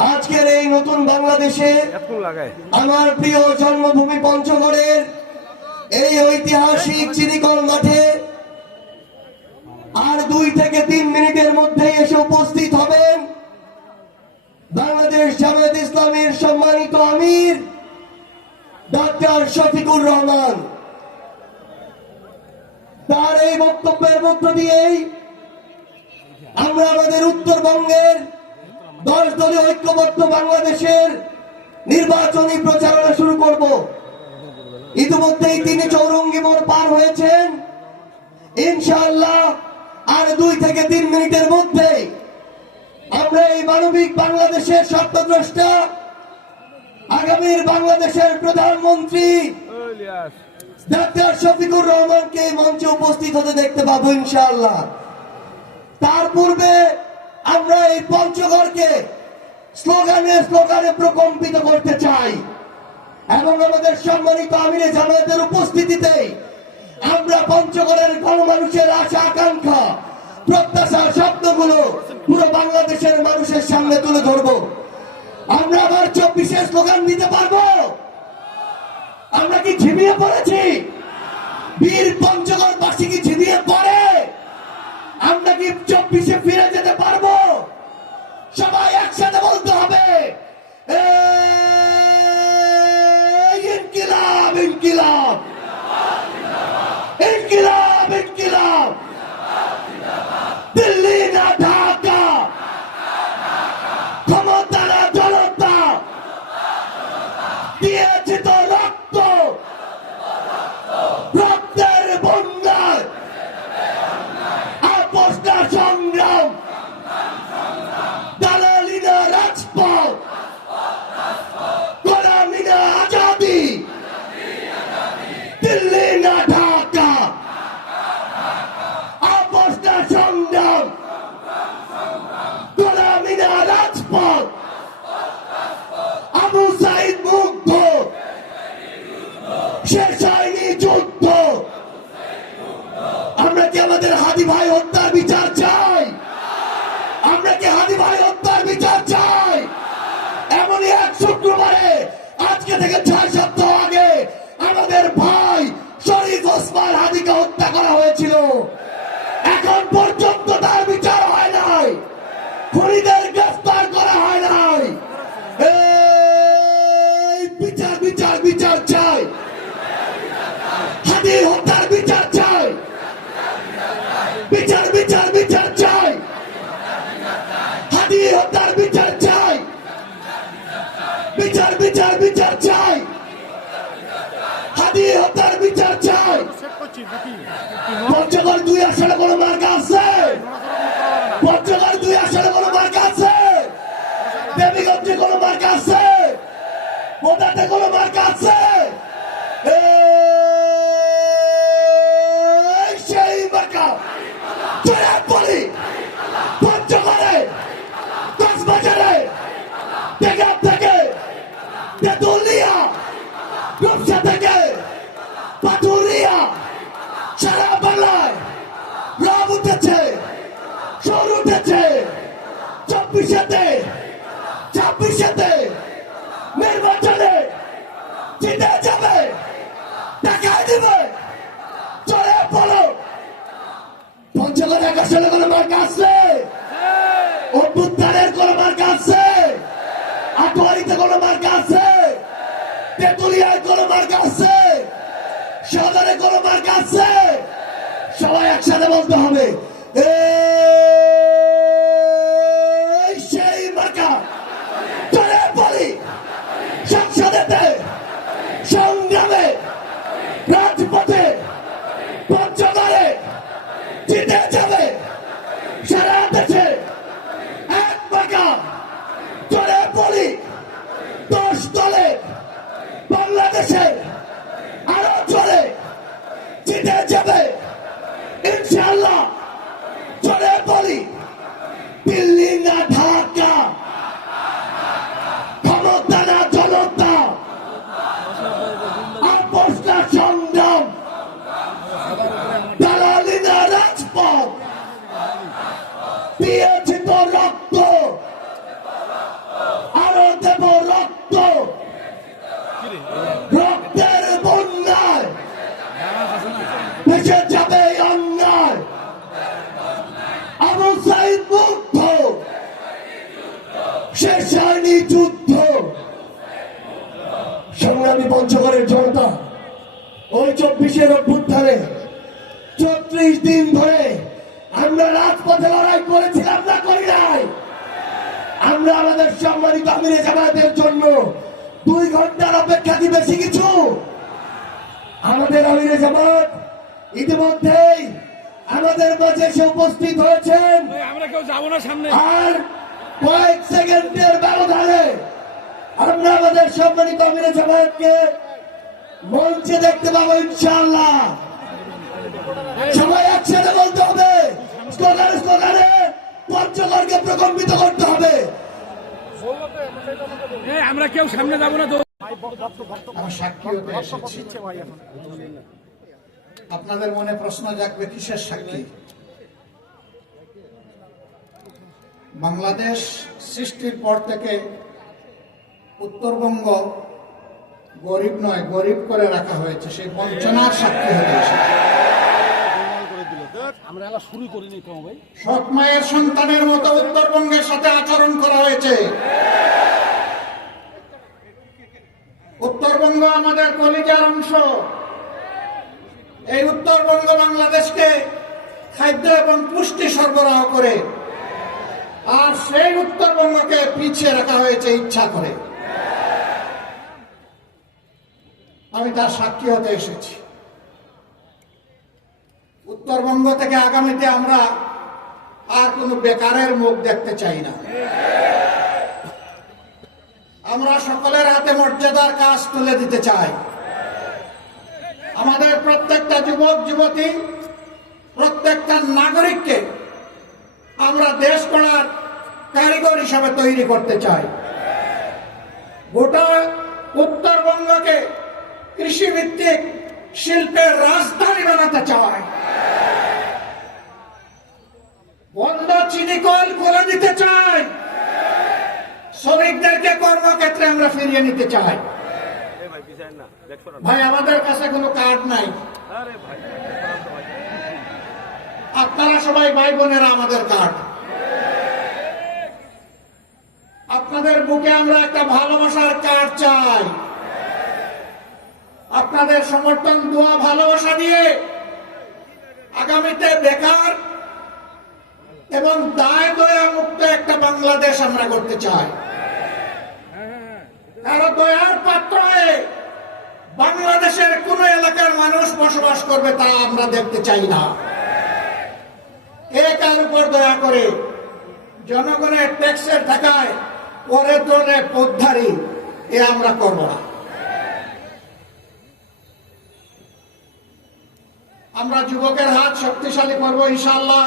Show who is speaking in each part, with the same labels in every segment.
Speaker 1: আজকের এই নতুন বাংলাদেশে আমার প্রিয় জন্মভূমি পঞ্চগড়ের এই ঐতিহাসিক চিনিকল মাঠে আর দুই থেকে তিন মিনিটের মধ্যে এসে উপস্থিত হবেন বাংলাদেশ জামায়াত ইসলামের সম্মানিত আমির ডাক্তার শফিকুর রহমান। তার এই বক্তব্যের মধ্য দিয়েই আমরা আমাদের উত্তরবঙ্গের দশ দলীয় ঐক্যবদ্ধ বাংলাদেশের নির্বাচনী প্রচারণা শুরু করব। ইতিমধ্যেই তিনি চৌরঙ্গি মোড় পার হয়েছেন। ইনশাআল্লাহ আর দুই থেকে তিন মিনিটের মধ্যে আমরা এই মানবিক বাংলাদেশের স্বপ্নদ্রষ্টা আগামীর বাংলাদেশের প্রধানমন্ত্রী ডাক্তার শফিকুর রহমানকে মঞ্চে উপস্থিত হতে দেখতে পাবো ইনশাআল্লাহ। তার পূর্বে আমরা এই পঞ্চগড়কে স্লোগানে স্লোগানে প্রকম্পিত করতে চাই। এবং আমাদের সম্মানিত আমিরে জামায়াতের উপস্থিতিতে আমরা পঞ্চগড়ের গণমানুষের আশা আকাঙ্ক্ষা, প্রত্যাশা, স্বপ্নগুলো পুরো বাংলাদেশের মানুষের সামনে তুলে ধরবো। আমরা আবার চব্বিশে স্লোগান দিতে পারব? আমরা কি ঝিমিয়ে পড়েছি? বীর পঞ্চগড় বাসী কি ঝিমিয়ে পড়ে? আমরা কি আমাদের হাদি ভাই হত্যার বিচার চাই। আমরা কি হাদি ভাই হত্যার বিচার চাই? এমনই এক শুক্রবারে, আজকে থেকে ছয় সপ্তাহ আগে আমাদের ভাই শরীফ ওসমান হাদিকে হত্যা করা হয়েছিল। এখন পর্যন্ত পঞ্চগড় দুই আসলে কোনো মার্কা আছে? পঞ্চগড় দুই আসলে কোনো মার্কা আছে? দেবীগঞ্জে কোনো মার্কা আছে? কোটাতে কোনো মার্কা আছে এই সেই মার্কা চলে বলি পঞ্চগড়ে কক্সবাজারে টেকার থেকে তেতুলিয়া রূপসা থেকে পাথুরিয়া সারা বাংলায় রব উঠেছে সর উঠেছে চব্বিশেতে ছাব্বিশেতে নির্বাচনে জিতে যাবে টাকায় দিবে চলে পড়ো পঞ্চগড় একাশনে কোনো মার্কা আছে অভ্যুত্থানের কোনো মার্কা আছে আটোয়ারিতে কোনো মার্কা আছে তেতুলিয়ায় কোনো মার্কা আছে সদরে কোনো মার্কা আছে সবাই একসাথে বলতে হবে। সংগ্রামী পঞ্চগড়ের জনতা ওই চব্বিশের অভ্যুত্থানে চব্বিশ দিন ধরে আমরা রাজপথে লড়াই করেছিলাম না করি নাই। আমরা আমাদের সম্মানিত আমিরে জামায়াতের জন্য দুই ঘণ্টার অপেক্ষা দিবে বেশি কিছু? আমাদের আমিরে জামাত ইতিমধ্যেই আমাদের মাঝে এসে উপস্থিত হয়েছেন।
Speaker 2: আমরা কেউ যাব না সামনে।
Speaker 1: আর কয়েক সেকেন্ডের ব্যবধানে আমরা আমাদের সম্মানিত আমিরে জামায়াতকে মঞ্চে দেখতে পাবো ইনশাআল্লাহ। সবাই একসাথে বলতে হবে স্লোগানে স্লোগানে পঞ্চগড়কে প্রকম্পিত করতে হবে।
Speaker 2: আমরা কেউ সামনে যাব না তো।
Speaker 3: আপনাদের মনে প্রশ্ন জাগবে কিসের সাক্ষী? বাংলাদেশ সৃষ্টির পর থেকে উত্তরবঙ্গ গরিব নয় গরিব করে রাখা হয়েছে। সেই বঞ্চনার সাক্ষী হতে এসেছে সৎ মায়ের সন্তানের মতো উত্তরবঙ্গের সাথে আচরণ করা হয়েছে। উত্তরবঙ্গ আমাদের কলিজার অংশ। এই উত্তরবঙ্গ বাংলাদেশকে খাদ্য এবং পুষ্টি সরবরাহ করে আর সেই উত্তরবঙ্গকে পিছিয়ে রাখা হয়েছে ইচ্ছা করে। আমি তার সাক্ষী হতে এসেছি। উত্তরবঙ্গ থেকে আগামীতে আমরা আর কোনো বেকারের মুখ দেখতে চাই না। আমরা সকলের হাতে মর্যাদার কাজ তুলে দিতে চাই। আমাদের প্রত্যেকটা যুবক, যুবতী, প্রত্যেকটা নাগরিককে আমরা দেশ গড়ার কারিগর হিসাবে তৈরি করতে চাই। গোটা উত্তরবঙ্গকে কৃষিভিত্তিক শিল্পের রাজধানী বানাতে চায়। বন্ধ চিনি কল করে দিতে চাই শ্রমিকদেরকে কর্মক্ষেত্রে আমরা ফিরিয়ে নিতে চাই। ভাই, আমাদের কাছে কোনো কার্ড নাই। আপনারা সবাই ভাই বোনেরা আমাদের কার্ড। আপনাদের বুকে আমরা একটা ভালোবাসার কার্ড চাই। আপনাদের সমর্থন, দোয়া, ভালোবাসা দিয়ে আগামীতে বেকার এবং দায় দয়া মুক্ত একটা বাংলাদেশ আমরা করতে চাই। দয়ার পাত্র হয়ে বাংলাদেশের কোন এলাকার মানুষ বসবাস করবে তা আমরা দেখতে চাই না। কে কার উপর দয়া করে? জনগণের ট্যাক্সের টাকায় পরে তোলে পদ্ধারি এ আমরা করব না। আমরা যুবকের হাত শক্তিশালী করব ইনশাল্লাহ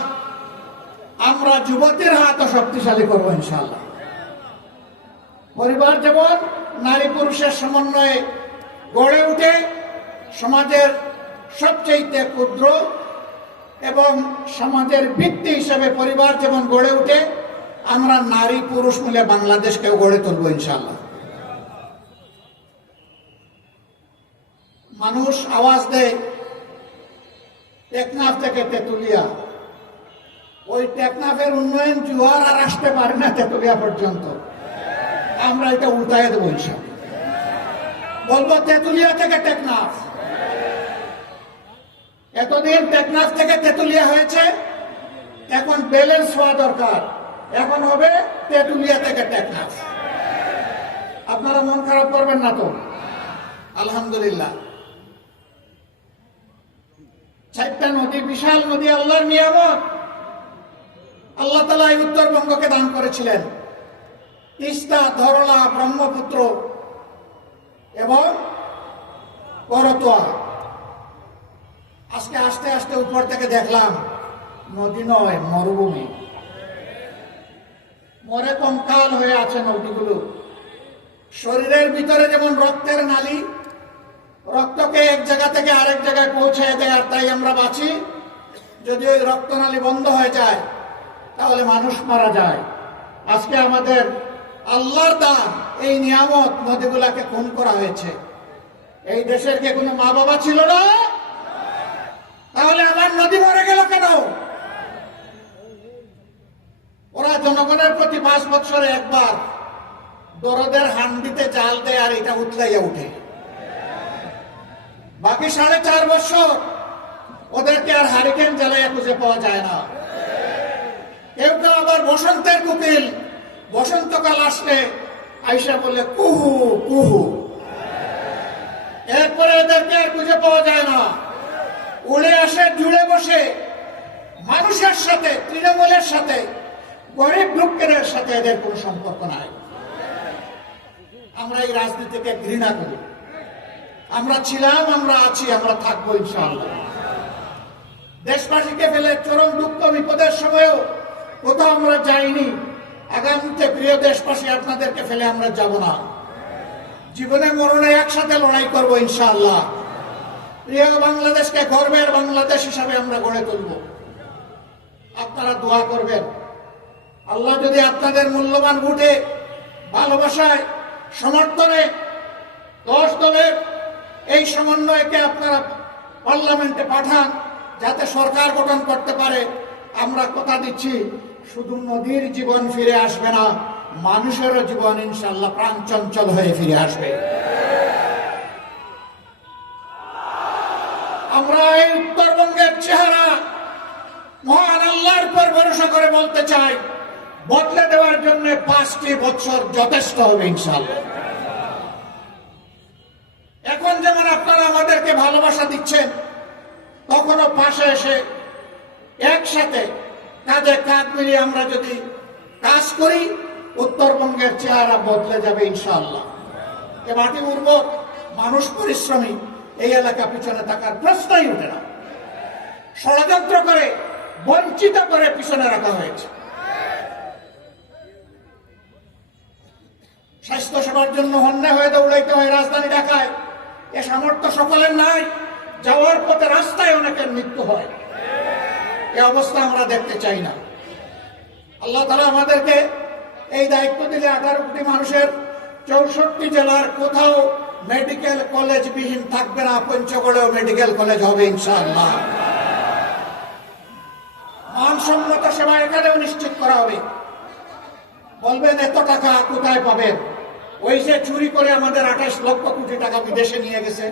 Speaker 3: আমরা যুবতীর হাতও শক্তিশালী করব ইনশাল্লাহ পরিবার যেমন, নারী পুরুষের সমন্বয়ে গড়ে উঠে সমাজের সবচেয়ে ক্ষুদ্র এবং সমাজের ভিত্তি হিসেবে পরিবার যেমন গড়ে উঠে, আমরা নারী পুরুষ মিলে বাংলাদেশকেও গড়ে তুলব ইনশাল্লাহ মানুষ আওয়াজ দেয় টেকনাফ থেকে তেতুলিয়া। ওই টেকনাফের উন্নয়ন জুয়ার আর আসতে পারে না তেতুলিয়া পর্যন্ত। আমরা এটা উল্টায় দেবো ইনশাল বলব তেতুলিয়া থেকে টেকনাফ। এতদিন টেকনাফ থেকে তেতুলিয়া হয়েছে, এখন ব্যালেন্স হওয়া দরকার। এখন হবে তেতুলিয়া থেকে টেকনাফ। আপনারা মন খারাপ করবেন না তো? আলহামদুলিল্লাহ। চারটা নদী, বিশাল নদী, আল্লাহর নিয়ামত। আল্লাহ তালা এই উত্তরবঙ্গকে দান করেছিলেন। তিস্তা, ধরলা, ব্রহ্মপুত্র এবং করতোয়া। আজকে আস্তে আস্তে উপর থেকে দেখলাম, নদী নয়, মরুভূমি। মরে কঙ্কাল হয়ে আছে নদীগুলো। শরীরের ভিতরে যেমন রক্তের নালী রক্তকে এক জায়গা থেকে আরেক জায়গায় পৌঁছে দেয়, আর তাই আমরা বাঁচি। যদি ওই রক্তনালী বন্ধ হয়ে যায়, তাহলে মানুষ মারা যায়। আজকে আমাদের আল্লাহর দান, এই নিয়ামত নদীগুলাকে খুন করা হয়েছে। এই দেশের কে কোনো মা বাবা ছিল না? তাহলে আমার নদী মরে গেল কেন? ওরা জনগণের প্রতি পাঁচ বছরে একবার দরদের হান্ডিতে জাল দেয় আর এটা উতলাইয়া উঠে বাকি সাড়ে চার বছর ওদেরকে আর হারিকেন জ্বালাইয়া খুঁজে পাওয়া যায় না। কেউ কেউ আবার বসন্তের কুকিল, বসন্তকাল আসলে আইসা বললে কুহু কুহু। এরপরে এদেরকে আর খুঁজে পাওয়া যায় না। উড়ে আসে, জুড়ে বসে মানুষের সাথে, তৃণমূলের সাথে, গরিব দুঃখের সাথে এদের কোনো সম্পর্ক নাই। আমরা এই রাজনীতিকে ঘৃণা করি। আমরা ছিলাম, আমরা আছি, আমরা থাকব ইনশাআল্লাহ। দেশবাসীকে ফেলে চরম দুঃখ বিপদের সময়ও কোথাও আমরা যাইনি। আগামীতে প্রিয় দেশবাসী আপনাদেরকে ফেলে আমরা যাব না। জীবনে মরণে একসাথে লড়াই করব ইনশাআল্লাহ। প্রিয় বাংলাদেশকে গর্বের বাংলাদেশ হিসাবে আমরা গড়ে তুলব। আপনারা দোয়া করবেন। আল্লাহ যদি আপনাদের মূল্যবান ভোটে, ভালোবাসায়, সমর্থনে দশ দলের এই সমন্বয়কে আপনারা পার্লামেন্টে পাঠান যাতে সরকার গঠন করতে পারে। আমরা কথা দিচ্ছি, শুধু নদীর জীবন ফিরে আসবে না, মানুষেরও জীবন ইনশাল্লাহ প্রাণ চঞ্চল হয়ে ফিরে আসবে। আমরা এই উত্তরবঙ্গের চেহারা মহান আল্লাহর পর ভরসা করে বলতে চাই, বদলে দেওয়ার জন্য পাঁচটি বছর যথেষ্ট হবে ইনশাল্লাহ এখন যেমন আপনারা আমাদেরকে ভালোবাসা দিচ্ছেন তখনও পাশে এসে একসাথে কাঁধে কাঁধ মিলিয়ে আমরা যদি কাজ করি, উত্তরবঙ্গের চেহারা বদলে যাবে ইনশাআল্লাহ। এ মাটি উর্বর, মানুষ পরিশ্রমী, এই এলাকা পিছনে থাকার প্রশ্নই উঠে না। ষড়যন্ত্র করে, বঞ্চিত করে পিছনে রাখা হয়েছে। স্বাস্থ্য সেবার জন্য হন্যে হয়ে দৌড়াইতে হয় রাজধানী ঢাকায়। এ সামর্থ্য সকলের নাই, যাওয়ার পথে রাস্তায় অনেকের মৃত্যু হয়। এ অবস্থা আমরা দেখতে চাই না। আল্লাহ তালা আমাদেরকে এই দায়িত্ব দিলে আঠারো কোটি মানুষের চৌষট্টি জেলার কোথাও মেডিকেল কলেজ বিহীন থাকবে না, পঞ্চগড়েও মেডিকেল কলেজ হবে ইনশাআল্লাহ। মানসম্মত সেবা এখানেও নিশ্চিত করা হবে। বলবেন, এত টাকা কোথায় পাবেন? ওই যে চুরি করে আমাদের আঠাশ লক্ষ কোটি টাকা বিদেশে নিয়ে গেছে।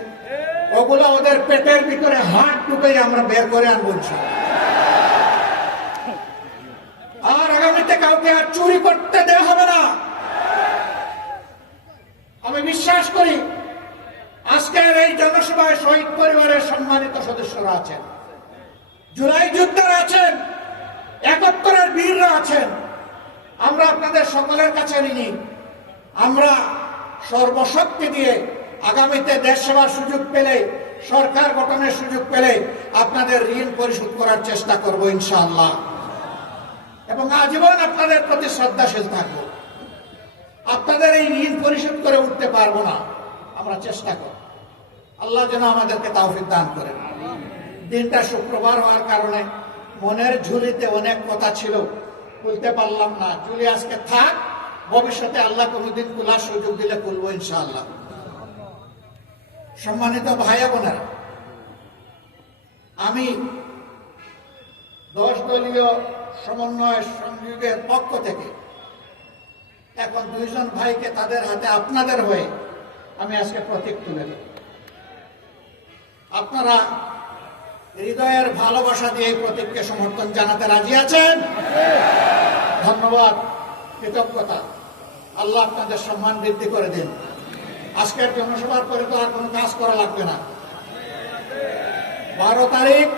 Speaker 3: ওগুলো ওদের পেটের ভিতরে হাত ঢুকে আমরা বের করে আনব ইনশাআল্লাহ। আর আগামীতে কাউকে আর চুরি করতে দেওয়া হবে না। আমি বিশ্বাস করি, আজকের এই জনসভায় শহীদ পরিবারের সম্মানিত সদস্যরা আছেন। জুলাই যুদ্ধের আছেন, একাত্তরের বীররা আছেন। আমরা আপনাদের সকলের কাছে ঋণী। আমরা সর্বশক্তি দিয়ে আগামীতে দেশ সেবার সুযোগ পেলে, সরকার গঠনের সুযোগ পেলে আপনাদের ঋণ পরিশোধ করার চেষ্টা করব ইনশাআল্লাহ। এবং আজীবন আপনাদের প্রতি শ্রদ্ধাশীল থাকব। আপনাদের এই ঋণ পরিশোধ করে উঠতে পারব না। আমরা চেষ্টা করব। আল্লাহ যেন আমাদেরকে তাওফিক দান করেন। দিনটা শুক্রবার হওয়ার কারণে মনের ঝুলিতে অনেক কথা ছিল খুলতে পারলাম না। ঝুলি আজকে থাক, ভবিষ্যতে আল্লাহ কোনোদিন খোলার সুযোগ দিলে খুলবো ইনশাআল্লাহ। সম্মানিত ভাই বোনেরা, আমি দশ দলীয় সমন্বয় সংযোগের পক্ষ থেকে এখন দুইজন ভাইকে তাদের হাতে আপনাদের হয়ে আমি আজকে প্রতীক তুলে দেব আপনারা হৃদয়ের ভালোবাসা দিয়ে এই প্রতীককে সমর্থন জানাতে রাজি আছেন? ধন্যবাদ, কৃতজ্ঞতা। আল্লাহ আপনাদের সম্মান বৃদ্ধি করে দিন। আজকের জনসভার পরে তো আর কোনো কাজ করা লাগবে না। বারো তারিখ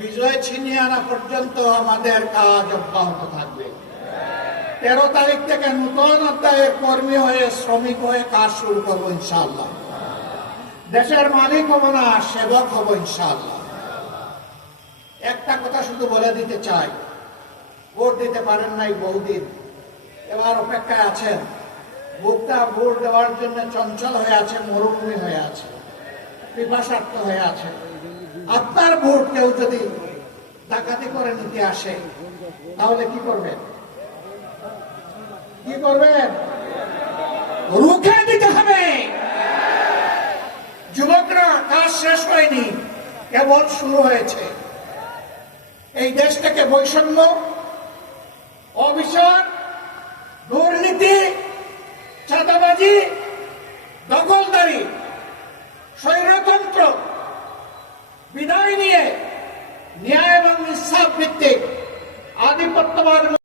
Speaker 3: বিজয় ছিনিয়ে আনা পর্যন্ত আমাদের কাজ অব্যাহত থাকবে। তেরো তারিখ থেকে নতুন অধ্যায়ের কর্মী হয়ে শ্রমিক হয়ে কাজ শুরু করব ইনশাআল্লাহ। দেশের মালিক হব না, সেবক হব ইনশাআল্লাহ। একটা কথা শুধু বলে দিতে চাই, ভোট দিতে পারেন নাই বহুদিন, এবার অপেক্ষায় আছেন। বুকটা ভোট দেওয়ার জন্য চঞ্চল হয়ে আছে, মরুভূমি হয়ে আছে, পিপাসার্থ হয়ে আছে। আপনার ভোট কেউ যদি ডাকাতি করে নিতে আসে, তাহলে কি করবেন? কি করবেন? রুখে দিতে হবে। যুবকরা কাজ শেষ হয়নি, কেবল শুরু হয়েছে। এই দেশটাকে বৈষম্য